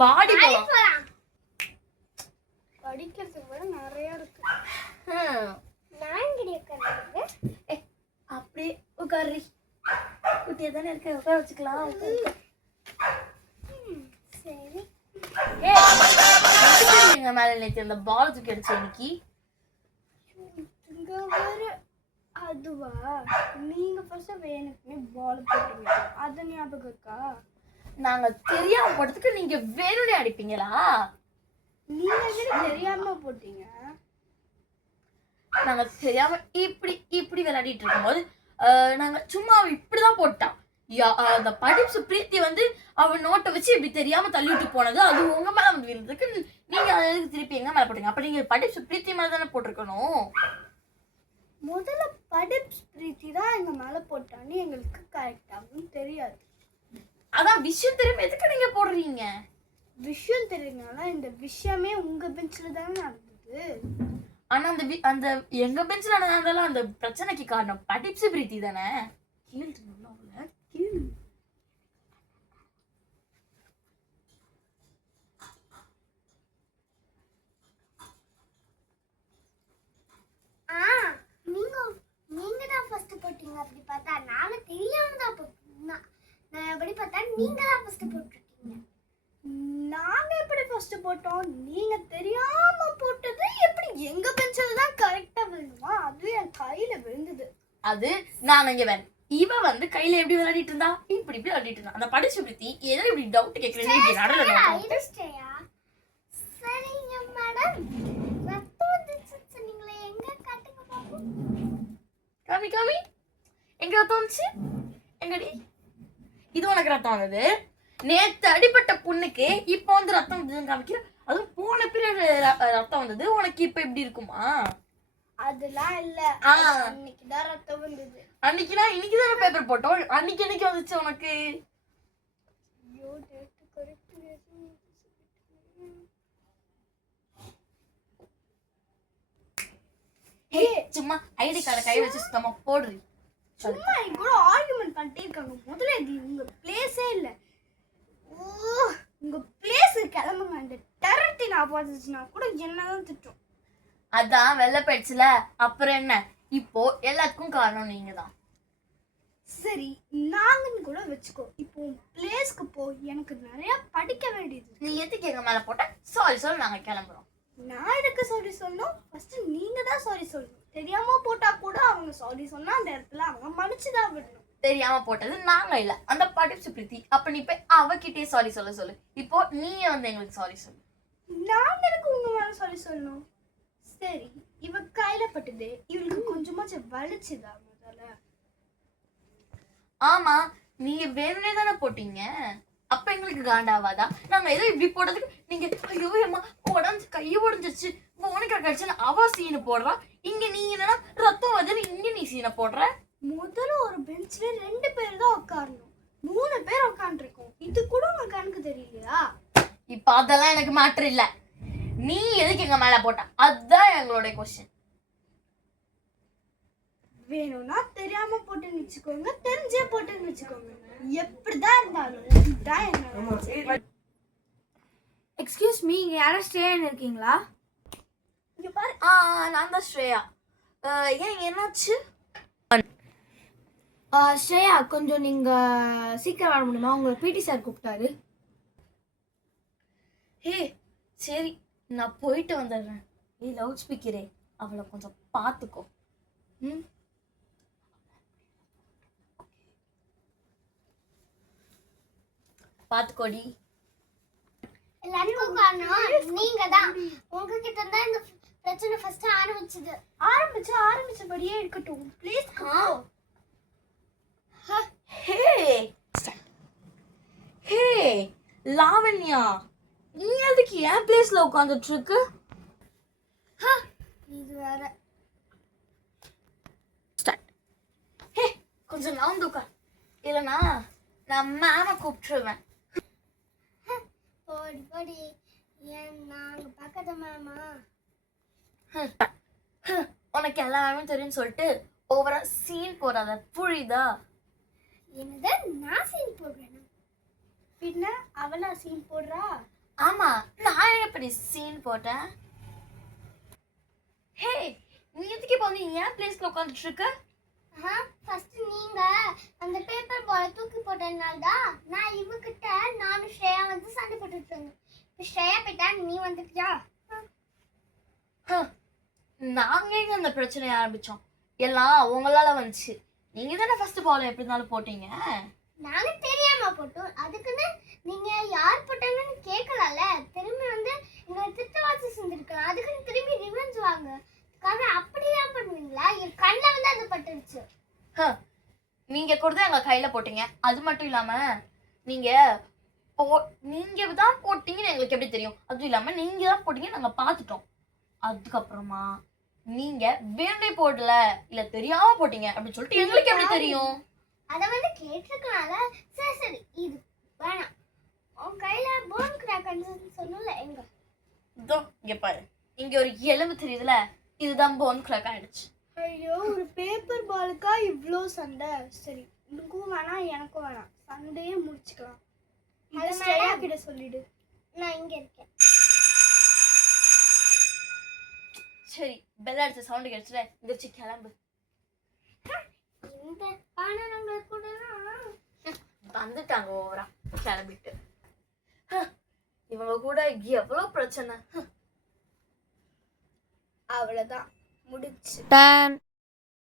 பாடி போலாம். படிக்கிறதுக்கு கூட நிறைய இருக்கு. நான் கிடையாது. அப்படியே உட்காரி. குட்டியா தானே இருக்க, உட்கார வச்சுக்கலாம். சரி. எங்க மேல நேற்று அந்த பால் தூக்கி அடிச்சு இன்னைக்கு. இங்க வேற அதுவா? நீங்க ஃபர்ஸ்ட் வேணுக்குமே பால் போட்டீங்க, அது ஞாபகம் இருக்கா? நாங்க தெரியாம போட்டதுக்கு நீங்க வேணும்னே அடிப்பீங்களா? நீங்க தெரியாம போட்டீங்க. நாங்க தெரியாம இப்படி இப்படி விளையாடிட்டு இருக்கும்போது நாங்க சும்மா இப்படிதான் போட்டான். அந்த படிப்ஸ் பிரீத்தி வந்து அவன் நோட்டை வச்சு இப்படி தெரியாம தள்ளிட்டு போனது, அது உங்க மேல வந்து விழுந்ததுக்கு நீங்க அதுக்கு திருப்பி எங்க மேல போட்டீங்க? அப்ப நீங்க படிப்ஸ் பிரீத்தி மேல தானே போட்டிருக்கணும். முதல்ல படிப்ஸ் பிரீத்தி தான் எங்க மேல போட்டான்னு எங்களுக்கு கரெக்டாகவும் தெரியாது. அதான் விஷயம் தெரியும், எதுக்கு நீங்க போடுறீங்க? விஷயம் தெரியுதுனால இந்த விஷயமே உங்க பெஞ்சில தானே நடந்தது. ஆனா அந்த எங்க பெஞ்சில நடந்தாலும் அந்த பிரச்சனைக்கு காரணம் படிப்ஸ் பிரீத்தி தானே. நீங்க தான் ஃபர்ஸ்ட் போட்டீங்க. அப்படி பார்த்தா நாங்க தெரியாம தான் போட்டோம். நான் எப்படி பார்த்தா நீங்க தான் ஃபர்ஸ்ட் போட்டுட்டீங்க. நாங்க எப்படி ஃபர்ஸ்ட் போட்டோம்? நீங்க தெரியாம போட்டது எப்படி எங்க பெஞ்சில தான் கரெக்டா விழுந்துமா? அது என் கையில விழுந்தது. அது நான் இங்க வேற இவ வந்து கையில எப்படி விளையாடிட்டு இருந்தா, இப்படி இப்படி விளையாடிட்டு இருந்தா. அந்த படிச்சு பிரீத்தி ஏதோ இப்படி டவுட் கேட்கறேன்னு இப்படி நடல. சரிங்க மேடம், ரத்தம் வந்துச்சு சொன்னீங்களே, எங்க காட்டுங்க பாப்போம். காமி காமி, எங்க ரத்தம் வந்துச்சு? எங்கடி? இது உனக்கு ரத்தம் வந்தது. நேத்து அடிப்பட்ட புண்ணுக்கு இப்ப வந்து ரத்தம் வந்ததுன்னு காமிக்கிற. அதுவும் போன பீரியட் ரத்தம் வந்தது, உனக்கு இப்ப எப்படி இருக்குமா? அதெல்லாம் இல்ல, அன்னைக்கு தான் ரத்தம் வந்தது. அன்னைக்குனா இன்னைக்கு தானே பேப்பர் போட்டோம். அன்னைக்கு என்னைக்கு வந்துச்சு உனக்கு? சும்மா ஐடி கார்டை கை வச்சு சுத்தமா போடுறீ. சும்மா கூட ஆர்குமெண்ட் பண்ணிட்டே இருக்காங்க. முதல்ல இது உங்க பிளேஸே இல்ல. உங்க பிளேஸ் கிளம்புங்க. அந்த டெரட்டி நான் பார்த்துச்சுன்னா கூட என்னதான் திட்டும். அதான் வெள்ள போயிடுச்சுல, அப்புறம் என்ன? இப்போ எல்லாத்துக்கும் காரணம் நீங்க தான். சரி, நாங்கன்னு கூட வச்சுக்கோ. இப்போ பிளேஸ்க்கு போ, எனக்கு நிறைய படிக்க வேண்டியது. நீ எதுக்கு எங்க மேல போட்ட? சாரி சொல்ல நாங்க கிளம்புறோம். நான் எதுக்கு சாரி சொல்லணும்? ஃபர்ஸ்ட் நீங்க தான் சாரி சொல்லணும். தெரியாம போட்டா கூட அவங்க சாரி சொன்னா அந்த இடத்துல அவங்க மன்னிச்சுதான் விடணும். தெரியாம போட்டது நாங்க இல்ல, அந்த படிச்சு பிரீத்தி. அப்ப நீ போய் அவகிட்டே சாரி சொல்லு. இப்போ நீயே வந்து எங்களுக்கு சாரி சொல்லு. நான் எனக்கு உங்க மேல சாரி சொல்லணும்? சரி, இவ கையில பட்டது இவளுக்கு கொஞ்சமாச்சும் வலிச்சுதா முதல்ல? ஆமா, நீங்க வேணும்னே தானே போட்டீங்க. அப்ப எங்களுக்கு காண்டாவாதா? நாங்க ஏதோ இப்படி போட்டதுக்கு நீங்க ஐயோ அம்மா உடஞ்சு கையை உடஞ்சிருச்சு உனக்கு கடிச்சு அவ சீனு போடுறா. இங்க நீ என்னன்னா ரத்தம் வருதுன்னு இங்க நீ சீனை போடுற. முதல்ல ஒரு பெஞ்ச்ல 2 பேர் தான் உட்காரணும், 3 பேர் உட்காந்துருக்கோம். இது கூட உங்க கணக்கு தெரியலையா? இப்ப அதெல்லாம் எனக்கு மாற்று இல்ல. நீ எதுக்கு எங்க மேல போட்ட? அதுதான் எங்களோட கொஸ்டின். வேணும்னா தெரியாம போட்டுன்னு வச்சுக்கோங்க, தெரிஞ்சே போட்டுன்னு வச்சுக்கோங்க. எப்படிதான் இருந்தாலும் இதுதான் என்ன. எக்ஸ்கியூஸ் மீ, இங்க யாரும் ஸ்டே இருக்கீங்களா? இங்க பாரு. நான் தான் ஸ்ரேயா. ஏன் என்னாச்சு? ஸ்ரேயா, கொஞ்சம் நீங்க சீக்கிரம் வர முடியுமா? உங்களை பிடி சார் கூப்பிட்டாரு. ஹே சரி, நான் போயிட்டு வந்துடுறேன். நீ லவுட் ஸ்பீக்கரே, அவளை கொஞ்சம் பார்த்துக்கோ. ம், பார்த்துக்கோடி. எல்லாருக்கும் காரணம் நீங்க தான். உங்ககிட்ட இருந்தா இந்த பிரச்சனை ஃபர்ஸ்ட் ஆரம்பிச்சது. ஆரம்பிச்சபடியே இருக்கட்டும். ப்ளீஸ் ஹே லாவண்யா, நீ எதுக்கு என் பிளேஸ்ல உட்காந்துட்டு இருக்கு? இது வேற. ஹே கொஞ்சம் நான் உட்கார், இல்லைனா நான் மேம கூப்பிட்டுருவேன். போடி போடி, ஏன் நாங்க பக்கத்து மேமா? உனக்கு எல்லா மேமும் தெரியும்னு சொல்லிட்டு ஓவரா சீன் போடாத, புரியுதா? என்னதான் நான் சீன் போடுறேன்? பின்ன அவளா சீன் போடுறா? இப்படி சீன் போட்டேன்? ஹே, நீ எதுக்கு இப்போ வந்து ஏன் பிளேஸ்ல உட்காந்துட்டு இருக்க? ஃபர்ஸ்ட் நீங்க அந்த பேப்பர் பாலை தூக்கி போட்டதுனால தான் நான் இவகிட்ட நானும் ஸ்ரேயா வந்து சண்டை போட்டுட்டு இருந்தோம். இப்போ ஸ்ரேயா போயிட்டா நீ வந்துட்டியா? நாங்க எங்க அந்த பிரச்சனையை ஆரம்பிச்சோம்? எல்லாம் உங்களால வந்துச்சு. நீங்க தானே ஃபர்ஸ்ட் பால் எப்படி இருந்தாலும் போட்டீங்க. நாங்க தெரியாம போட்டோம். அதுக்குன்னு நீங்க யார் போட்டாங்கன்னு கேட்கலாம்ல. திரும்பி வந்து எங்களை திட்டவாசி செஞ்சிருக்கலாம். அதுக்குன்னு திரும்பி ரிவெஞ்ச் வாங்க. அப்படிதான் பண்ணுவீங்களா? என் கண்ணில் வந்து அது பட்டுருச்சு. நீங்க கூட எங்க கையில போட்டீங்க. அது மட்டும் இல்லாம நீங்க நீங்க தான் போட்டீங்கன்னு எங்களுக்கு எப்படி தெரியும்? அதுவும் இல்லாம நீங்க தான் போட்டீங்க நாங்க பாத்துட்டோம். அதுக்கப்புறமா நீங்க வேண்டே போடல இல்ல தெரியாம போட்டீங்க அப்படின்னு சொல்லிட்டு எங்களுக்கு எப்படி தெரியும்? அதை வந்து கேட்டிருக்கனால சரி சரி இது வேணாம். உன் கையில போன் கிராக்கர்னு சொல்லல எங்க? இதோ இங்க பாரு, இங்க ஒரு எலும்பு தெரியுதுல, இதுதான் போன் கிராக் ஆயிடுச்சு. ஐயோ, ஒரு பேப்பர் பாலுக்கா இவ்ளோ சண்டை? சரி, உனக்கும் வேணாம் எனக்கும் வேணாம், சண்டையே முடிச்சுக்கலாம். அது ஸ்ரேயா கிட்ட சொல்லிடு. நான் இங்க இருக்கேன். சரி, பெல் அடிச்ச சவுண்ட் கேட்டுச்சுல, எந்திரிச்சு கிளம்பு. இந்த பானங்களை கூட வந்துட்டாங்க ஓவரா கிளம்பிட்டு. இவங்க கூட எவ்வளவு பிரச்சனை. அவ்வளவுதான், முடிச்சு.